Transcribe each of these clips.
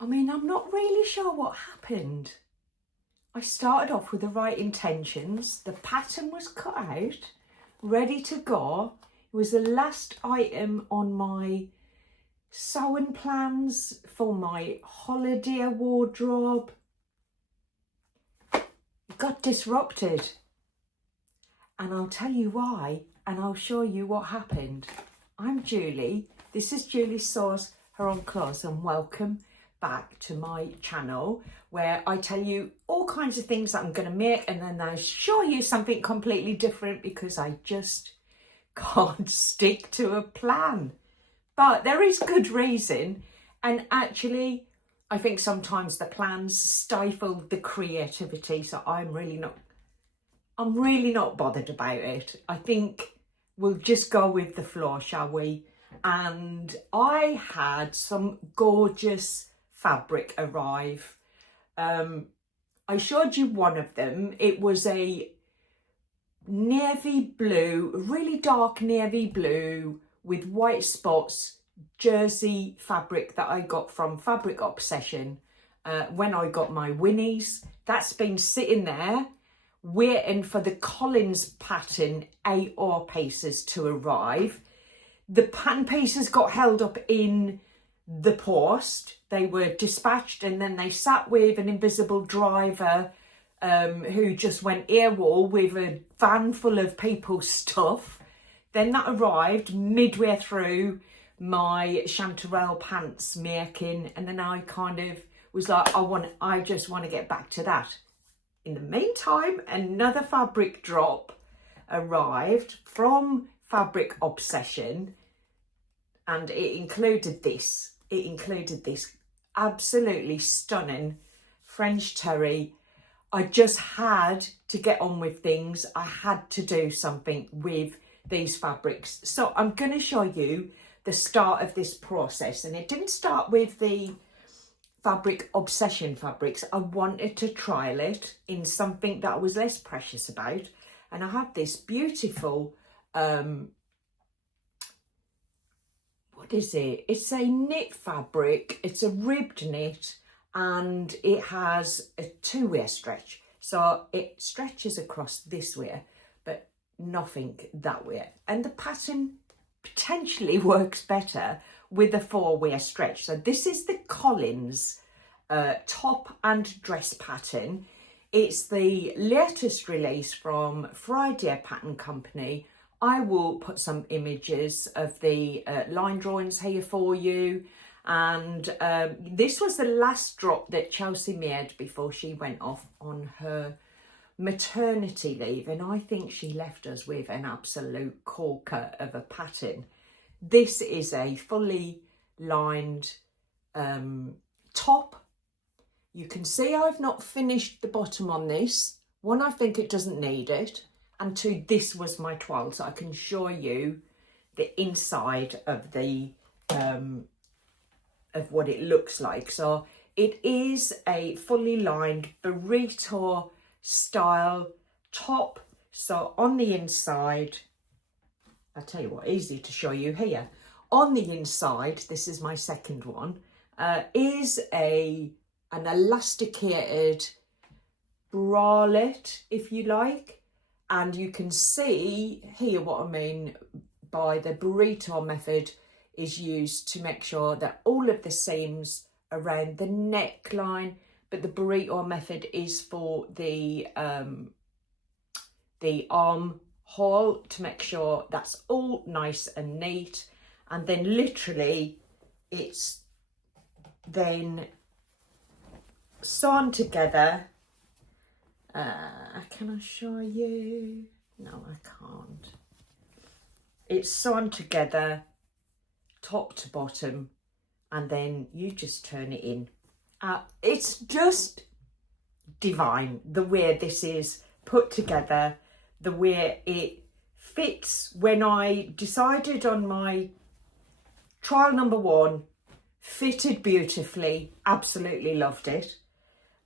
I mean, I'm not really sure what happened. I started off with the right intentions. The pattern was cut out, ready to go. It was the last item on my sewing plans for my holiday wardrobe. It got disrupted. And I'll tell you why, and I'll show you what happened. I'm Julie. This is Julie Sews Her Own Clothes, and welcome back to my channel where I tell you all kinds of things that I'm going to make, and then I show you something completely different because I just can't stick to a plan. But there is good reason, and actually I think sometimes the plans stifle the creativity, so I'm really not bothered about it. I think we'll just go with the flow, shall we? And I had some gorgeous fabric arrive. I showed you one of them. It was a navy blue, really dark navy blue with white spots jersey fabric that I got from Fabric Obsession when I got my Winnies. That's been sitting there waiting for the Collins pattern AR pieces to arrive. The pattern pieces got held up in the post. They were dispatched, and then they sat with an invisible driver who just went AWOL with a van full of people's stuff. Then that arrived midway through my Chanterelle Pants making, and then I kind of was like, I just want to get back to that. In the meantime, another fabric drop arrived from Fabric Obsession, and it included this. It included this absolutely stunning French terry. I just had to get on with things. I had to do something with these fabrics. So I'm going to show you the start of this process, and it didn't start with the Fabric Obsession fabrics. I wanted to trial it in something that I was less precious about, and I have this beautiful what is it? It's a knit fabric. It's a ribbed knit, and it has a two-way stretch, so it stretches across this way but nothing that way, and the pattern potentially works better with a four-way stretch. So this is the Collins top and dress pattern. It's the latest release from Friday Pattern Company. I will put some images of the line drawings here for you, and this was the last drop that Chelsea made before she went off on her maternity leave, and I think she left us with an absolute corker of a pattern. This is a fully lined top. You can see I've not finished the bottom on this. One, I think it doesn't need it, and two, this was my toile, so I can show you the inside of the of what it looks like. So it is a fully lined burrito style top. So on the inside, I'll tell you what, easy to show you here. On the inside, this is my second one, is an elasticated bralette, if you like. And you can see here what I mean by the burrito method is used to make sure that all of the seams around the neckline, but the burrito method is for the armhole to make sure that's all nice and neat. And then literally it's then sewn together. Can I show you? No, I can't. It's sewn together top to bottom, and then you just turn it in. It's just divine the way this is put together, the way it fits. When I decided on my trial number one, fitted beautifully, absolutely loved it.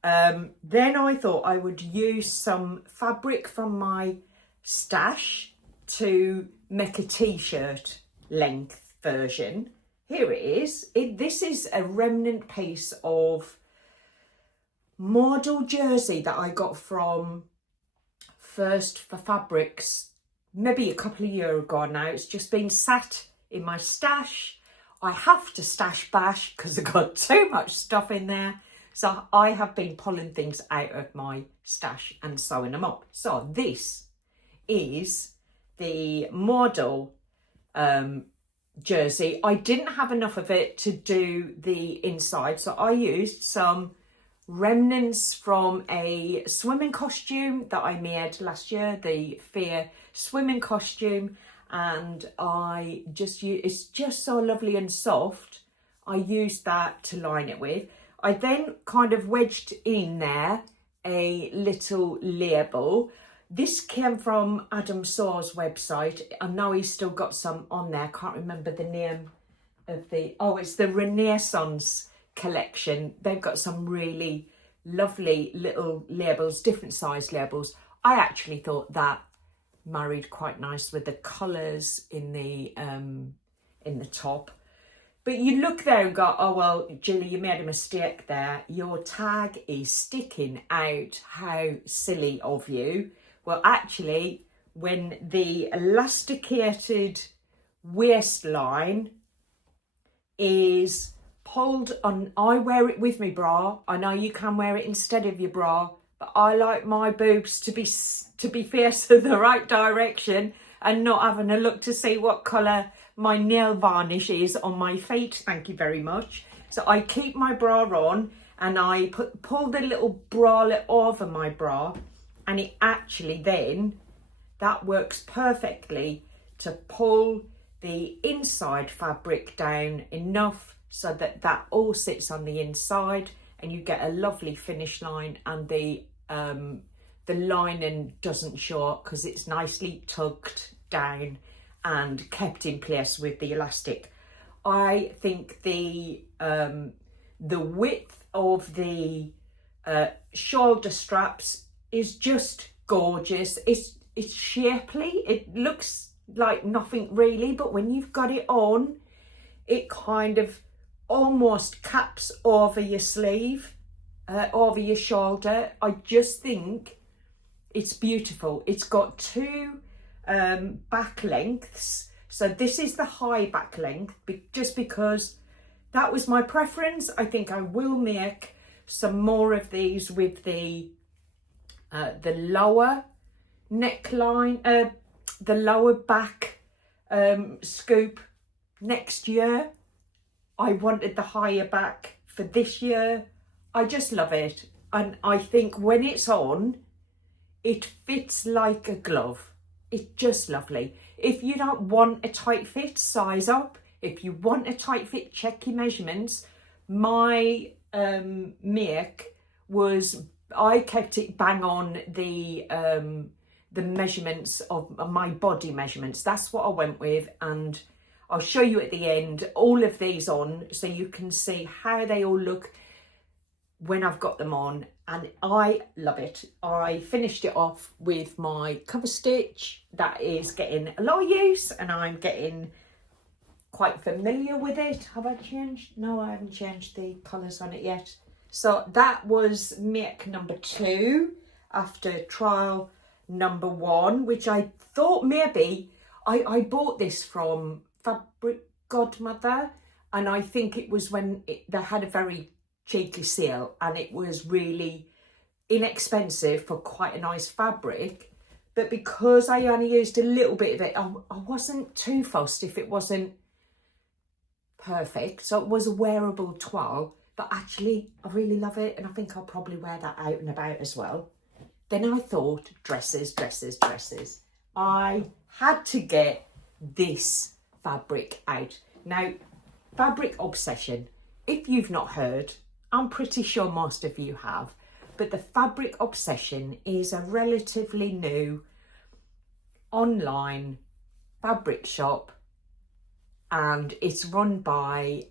Then I thought I would use some fabric from my stash to make a t-shirt length version. here it is. This is a remnant piece of modal jersey that I got from First for Fabrics maybe a couple of years ago now. It's just been sat in my stash. I have to stash bash because I've got too much stuff in there. So I have been pulling things out of my stash and sewing them up. So this is the model jersey. I didn't have enough of it to do the inside, so I used some remnants from a swimming costume that I made last year, the Fear swimming costume, and I just use, it's just so lovely and soft. I used that to line it with. I then kind of wedged in there a little label. This came from Adam Saw's website. I know he's still got some on there. Can't remember the name of the, oh, it's the Renaissance collection. They've got some really lovely little labels, different size labels. I actually thought that married quite nice with the colours in the top. But you look there and go, oh, well, Julie, you made a mistake there. Your tag is sticking out. How silly of you. Well, actually, when the elasticated waistline is pulled on, I wear it with my bra. I know you can wear it instead of your bra, but I like my boobs to be facing the right direction and not having a look to see what colour my nail varnish is on my feet. Thank you very much. So I keep my bra on and I pull the little bralette over my bra, and it actually then, that works perfectly to pull the inside fabric down enough so that that all sits on the inside and you get a lovely finish line, and the lining doesn't show up because it's nicely tucked down and kept in place with the elastic. I think the width of the shoulder straps is just gorgeous. It's shapely. It looks like nothing really, but when you've got it on, it kind of almost caps over your sleeve, over your shoulder. I just think it's beautiful. It's got two back lengths. So this is the high back length, just because that was my preference. I think I will make some more of these with the lower neckline, the lower back scoop next year. I wanted the higher back for this year. I just love it. And I think when it's on, it fits like a glove. It's just lovely. If you don't want a tight fit, size up. If you want a tight fit, check your measurements. My make was, I kept it bang on the measurements of my body measurements. That's what I went with, and I'll show you at the end all of these on so you can see how they all look when I've got them on, and I love it. I finished it off with my cover stitch that is getting a lot of use, and I'm getting quite familiar with it. Have I changed? No, I haven't changed the colours on it yet. So that was make number 2 after trial number 1, which I thought maybe I bought this from Fabric Godmother, and I think it was when they had a very cheeky sale and it was really inexpensive for quite a nice fabric. But because I only used a little bit of it, I wasn't too fussed if it wasn't perfect. So it was a wearable toile, but actually I really love it, and I think I'll probably wear that out and about as well. Then I thought dresses. I had to get this fabric out. Now, fabric obsession, if you've not heard, I'm pretty sure most of you have, but the Fabric Obsession is a relatively new online fabric shop, and it's run by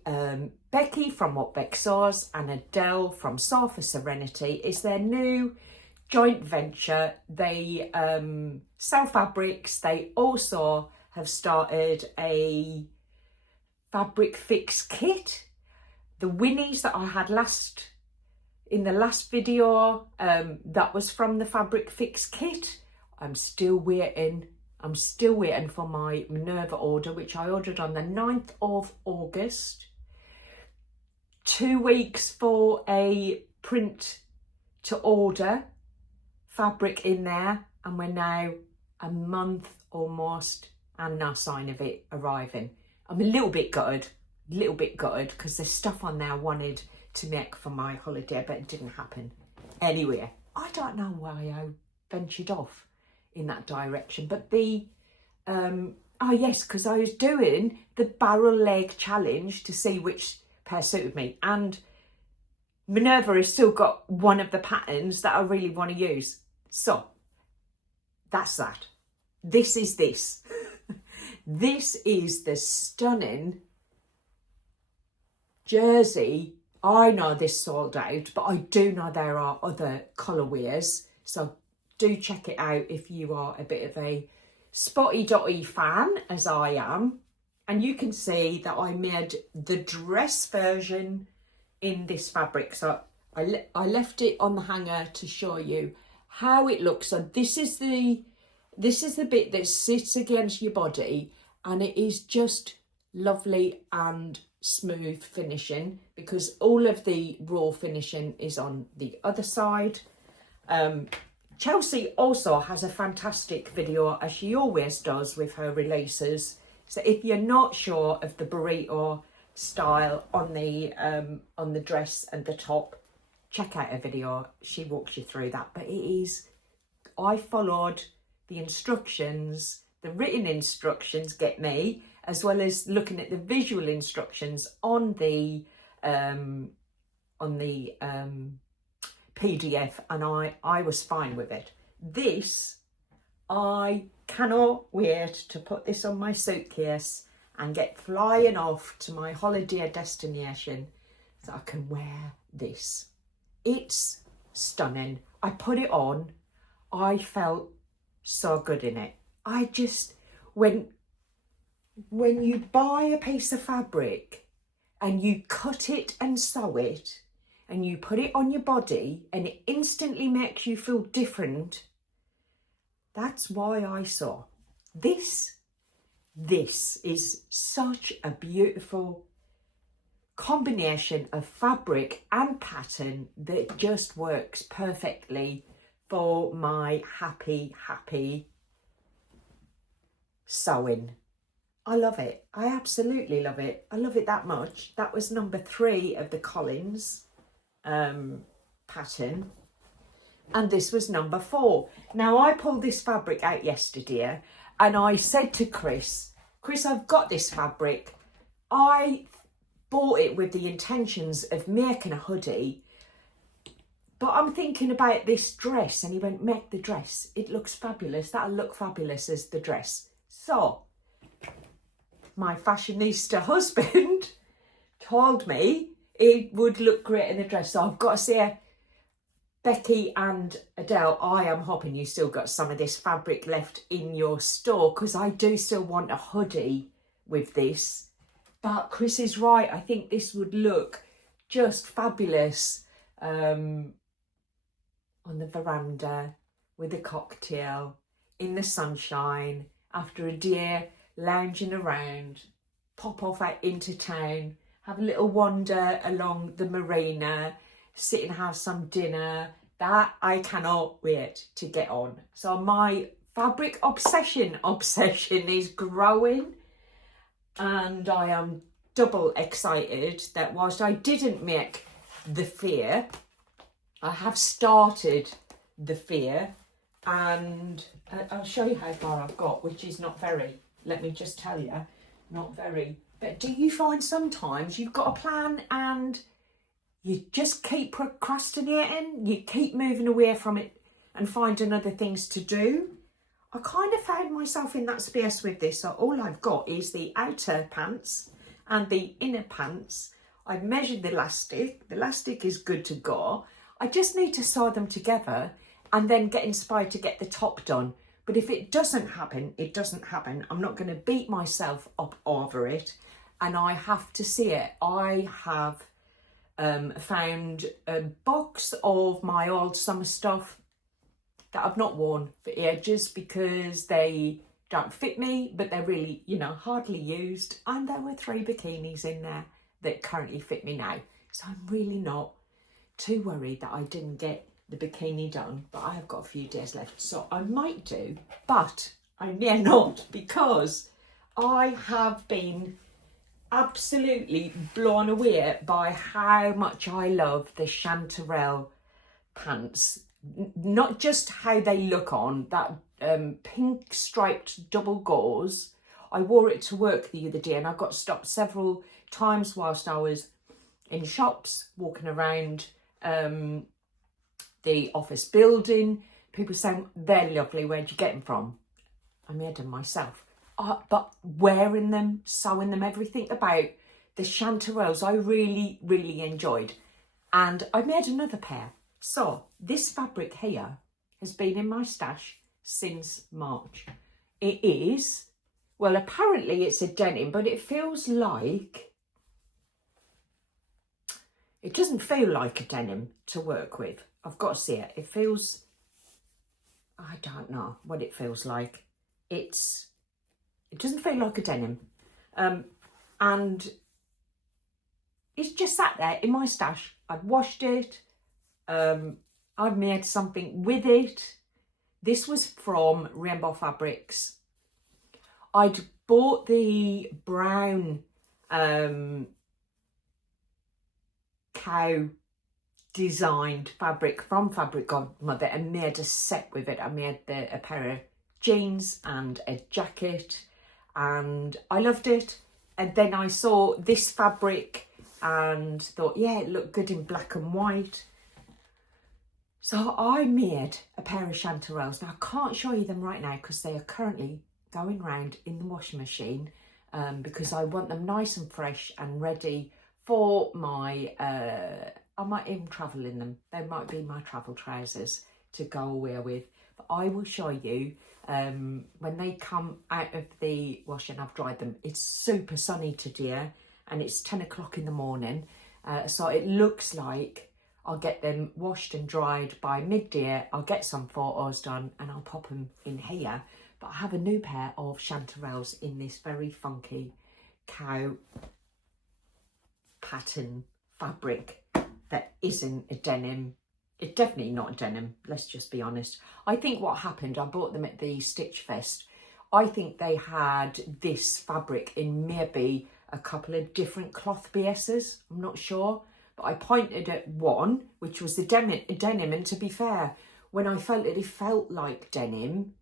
Becky from What Beck Saws and Adele from Saw for Serenity. It's their new joint venture. They sell fabrics. They also have started a Fabric Fix kit. The Winnies that I had in the last video, that was from the Fabric Fix kit. I'm still waiting for my Minerva order, which I ordered on the 9th of August. 2 weeks for a print to order fabric in there, and we're now a month almost and no sign of it arriving. I'm a little bit gutted because there's stuff on there I wanted to make for my holiday, but it didn't happen. Anyway, I don't know why I ventured off in that direction, but oh yes, because I was doing the barrel leg challenge to see which pair suited me, and Minerva has still got one of the patterns that I really want to use. So that's that. This is this. This is the stunning jersey. I know this sold out, but I do know there are other colourways. So do check it out if you are a bit of a spotty dotty fan, as I am. And you can see that I made the dress version in this fabric. So I left it on the hanger to show you how it looks. So this is the bit that sits against your body, and it is just lovely and smooth finishing because all of the raw finishing is on the other side. Chelsea also has a fantastic video, as she always does with her releases. So if you're not sure of the burrito style on the dress and the top, check out her video. She walks you through that. But I followed the instructions, the written instructions get me, as well as looking at the visual instructions on the PDF, and I was fine with it. This, I cannot wait to put this on my suitcase and get flying off to my holiday destination so I can wear this. It's stunning. I put it on. I felt so good in it. I just, when you buy a piece of fabric and you cut it and sew it and you put it on your body and it instantly makes you feel different, that's why I sew. This is such a beautiful combination of fabric and pattern that just works perfectly for my happy sewing. I love it. I absolutely love it. I love it that much. That was number 3 of the Collins pattern. And this was number 4. Now, I pulled this fabric out yesterday and I said to Chris, I've got this fabric. I bought it with the intentions of making a hoodie, but I'm thinking about this dress. And he went, make the dress. It looks fabulous. That'll look fabulous as the dress. So my fashionista husband told me it would look great in the dress. So I've got to say, Becky and Adele, I am hoping you still got some of this fabric left in your store, because I do still want a hoodie with this. But Chris is right. I think this would look just fabulous on the veranda with a cocktail in the sunshine after a day lounging around. Pop off out into town, have a little wander along the marina, sit and have some dinner. That I cannot wait to get on. So my fabric obsession is growing, and I am double excited that whilst I didn't make the fear, I have started the fear, and I'll show you how far I've got, which is not very, let me just tell you, not very. But do you find sometimes you've got a plan and you just keep procrastinating, you keep moving away from it and finding other things to do? I kind of found myself in that space with this. So all I've got is the outer pants and the inner pants. I've measured the elastic is good to go. I just need to sew them together and then get inspired to get the top done. But if it doesn't happen, it doesn't happen. I'm not going to beat myself up over it. and I have to see it. I have found a box of my old summer stuff that I've not worn for ages because they don't fit me, but they're really, you know, hardly used. And there were 3 bikinis in there that currently fit me now. So I'm really not too worried that I didn't get the bikini done, but I have got a few days left. So I might do, but I may not, because I have been absolutely blown away by how much I love the Chanterelle pants. Not just how they look on, that pink striped double gauze. I wore it to work the other day and I got stopped several times whilst I was in shops, walking around the office building. People saying, they're lovely, where'd you get them from? I made them myself. But wearing them, sewing them, everything about the Chanterelles I really, really enjoyed. And I made another pair. So this fabric here has been in my stash since March. It is, well, apparently it's a denim, but it feels like, it doesn't feel like a denim to work with. I've got to see it. It feels, I don't know what it feels like. It doesn't feel like a denim. And it's just sat there in my stash. I'd washed it. I've made something with it. This was from Rainbow Fabrics. I'd bought the brown cow designed fabric from Fabric Godmother and made a set with it. I made a pair of jeans and a jacket and I loved it. And then I saw this fabric and thought, yeah, it looked good in black and white. So I made a pair of Chanterelles. Now I can't show you them right now because they are currently going round in the washing machine because I want them nice and fresh and ready for my, I might even travel in them. They might be my travel trousers to go away with. But I will show you when they come out of the washing. I've dried them. It's super sunny today and it's 10 o'clock in the morning. So it looks like I'll get them washed and dried by midday. I'll get some photos done and I'll pop them in here. But I have a new pair of Chanterelles in this very funky cow pattern fabric that isn't a denim. It's definitely not a denim, let's just be honest. I think what happened, I bought them at the Stitch Fest. I think they had this fabric in maybe a couple of different cloth bases. I'm not sure. But I pointed at one, which was the denim. And to be fair, when I felt it felt like denim.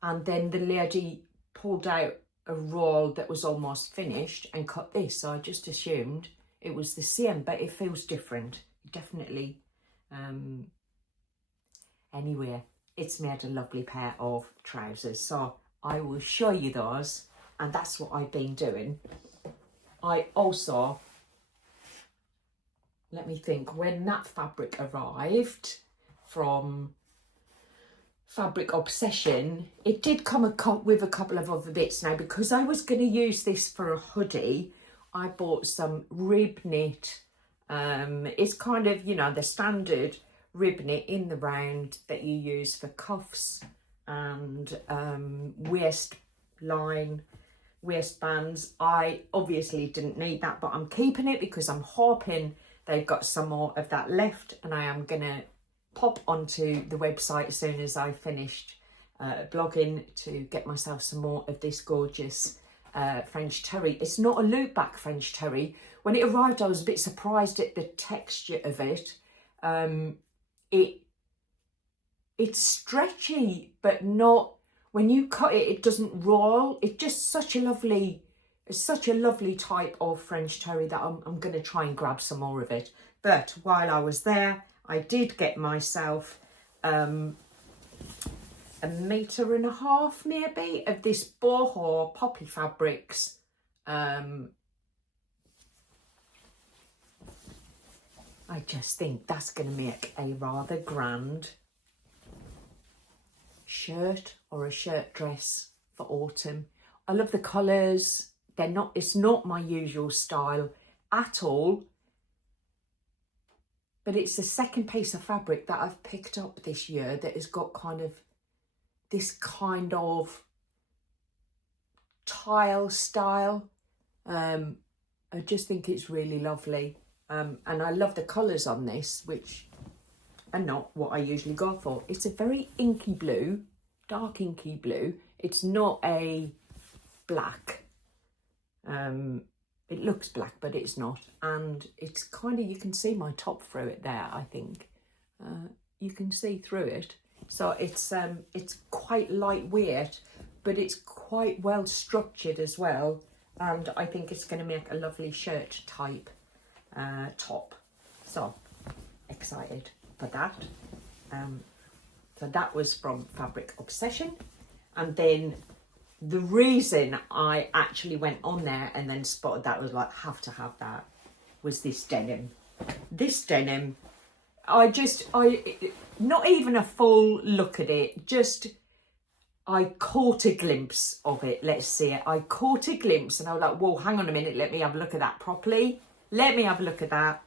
And then the lady pulled out a roll that was almost finished and cut this. So I just assumed it was the same, but it feels different. Definitely. Anyway, it's made a lovely pair of trousers. So I will show you those. And that's what I've been doing. I also... let me think, when that fabric arrived from Fabric Obsession, it did come with a couple of other bits. Now, because I was going to use this for a hoodie, I bought some rib knit. It's kind of, you know, the standard rib knit in the round that you use for cuffs and waistbands. I obviously didn't need that, but I'm keeping it because I'm hoping they've got some more of that left, and I am going to pop onto the website as soon as I finished blogging to get myself some more of this gorgeous French terry. It's not a loop back French terry. When it arrived, I was a bit surprised at the texture of it. It's stretchy, but not, when you cut it, it doesn't roll. It's just such a lovely... it's such a lovely type of French terry that I'm going to try and grab some more of it. But while I was there, I did get myself a metre and a half maybe of this boho poppy fabrics. I just think that's going to make a rather grand shirt or a shirt dress for autumn. I love the colours. it's not my usual style at all. But it's the second piece of fabric that I've picked up this year that has got kind of this kind of tile style. I just think it's really lovely. And I love the colours on this, which are not what I usually go for. It's a very inky blue, dark inky blue. It's not a black. It looks black, but it's not. And it's kind of, you can see my top through it there, I think. You can see through it. So it's quite lightweight, but it's quite well structured as well. And I think it's going to make a lovely shirt type top. So excited for that. So that was from Fabric Obsession. And then the reason I actually went on there and then spotted that was like, have to have that, was this denim. This denim, I not even a full look at it, just I caught a glimpse of it. Let's see it. I caught a glimpse and I was like, whoa, hang on a minute. Let me have a look at that properly. Let me have a look at that.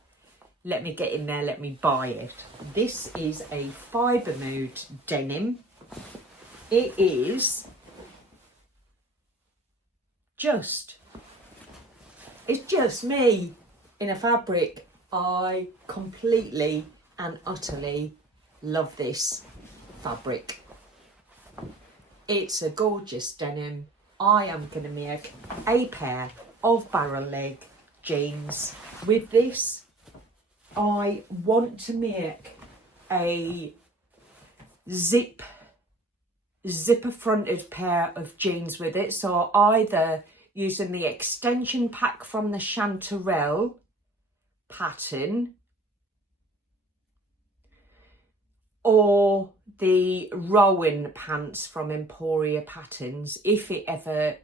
Let me get in there. Let me buy it. This is a fibre mood denim. It is it's just me in a fabric. I completely and utterly love this fabric. It's a gorgeous denim. I am going to make a pair of barrel leg jeans with this. I want to make a zipper fronted pair of jeans with it. So either using the extension pack from the Chanterelle pattern or the Rowan pants from Emporia Patterns, if it ever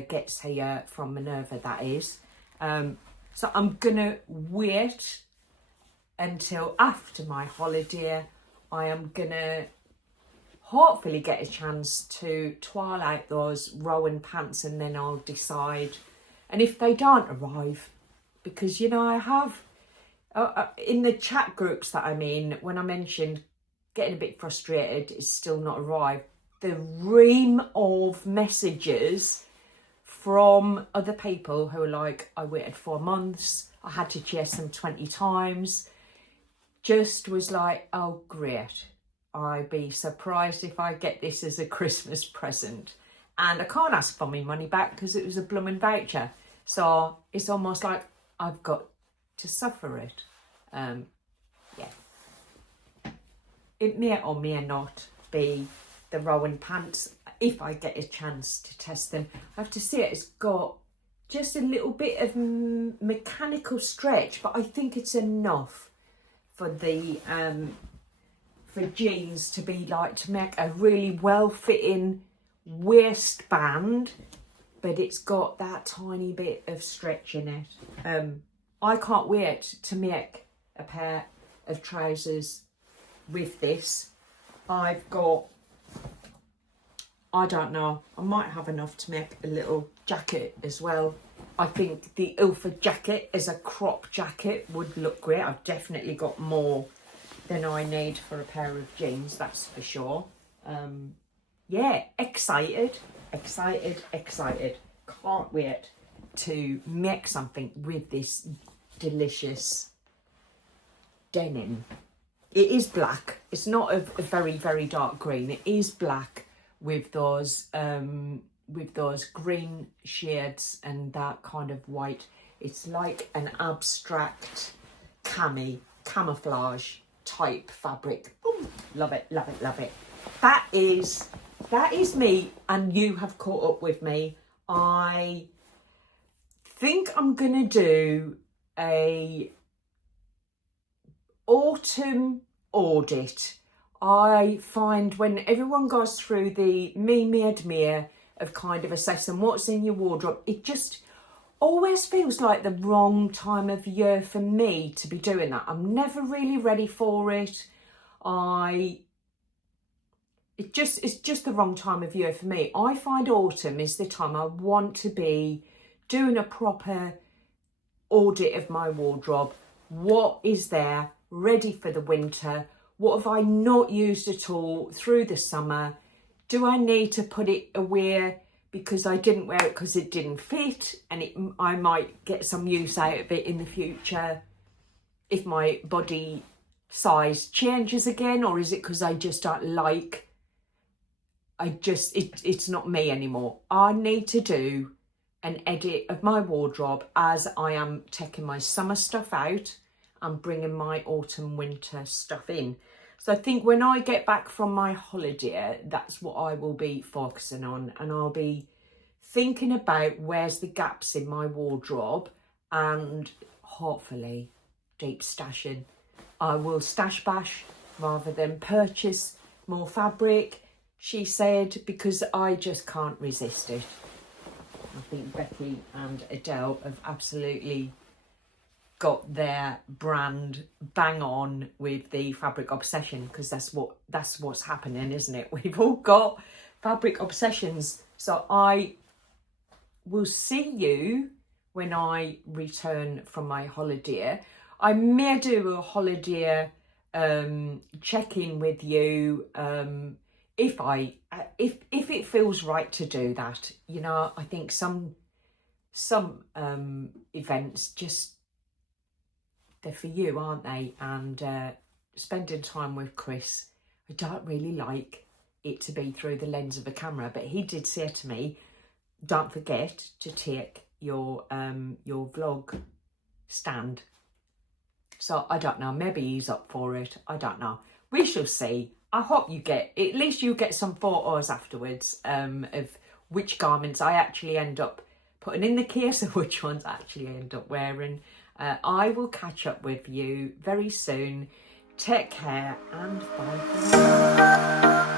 gets here from Minerva, that is. So I'm gonna wait until after my holiday. I am gonna hopefully get a chance to trial out those Rowan pants, and then I'll decide. And if they don't arrive, because you know, I have in the chat groups that I'm in, when I mentioned getting a bit frustrated, it's still not arrived, the ream of messages from other people who are like, I waited 4 months, I had to chase them 20 times, just was like, oh great, I'd be surprised if I get this as a Christmas present. And I can't ask for my money back because it was a blooming voucher. So it's almost like I've got to suffer it. Yeah. It may or may not be the Rowan pants if I get a chance to test them. I have to say it's got just a little bit of mechanical stretch, but I think it's enough for the for jeans to be like, to make a really well-fitting waistband, but it's got that tiny bit of stretch in it. I can't wait to make a pair of trousers with this. I've got, I don't know, I might have enough to make a little jacket as well. I think the Ilford jacket as a crop jacket would look great. I've definitely got more than I need for a pair of jeans, that's for sure. Yeah, excited. Can't wait to make something with this delicious denim. It is black. It's not a very, very dark green. It is black with those green shades and that kind of white. It's like an abstract camouflage type fabric. Ooh, love it. That is me, and you have caught up with me. I think I'm gonna do a autumn audit. I find when everyone goes through the me of kind of assessing what's in your wardrobe, it just always feels like the wrong time of year for me to be doing that. I'm never really ready for it. It's just the wrong time of year for me. I find autumn is the time I want to be doing a proper audit of my wardrobe. What is there ready for the winter? What have I not used at all through the summer? Do I need to put it away because I didn't wear it because it didn't fit, and I might get some use out of it in the future if my body size changes again? Or is it because I just don't like, it's not me anymore? I need to do an edit of my wardrobe as I am taking my summer stuff out and bringing my autumn winter stuff in. So I think when I get back from my holiday, that's what I will be focusing on, and I'll be thinking about where's the gaps in my wardrobe, and hopefully deep stashing. I will stash bash rather than purchase more fabric, she said, because I just can't resist it. I think Becky and Adele have absolutely got their brand bang on with the fabric obsession, because that's what's happening, isn't it? We've all got fabric obsessions. So I will see you when I return from my holiday. I may do a holiday check-in with you if it feels right to do that. You know, I think some events just, they're for you, aren't they? And spending time with Chris, I don't really like it to be through the lens of a camera, but he did say to me, don't forget to take your vlog stand. So I don't know, maybe he's up for it, I don't know. We shall see. I hope you get, at least you get some photos afterwards of which garments I actually end up putting in the case and which ones I actually end up wearing. I will catch up with you very soon. Take care and bye for now.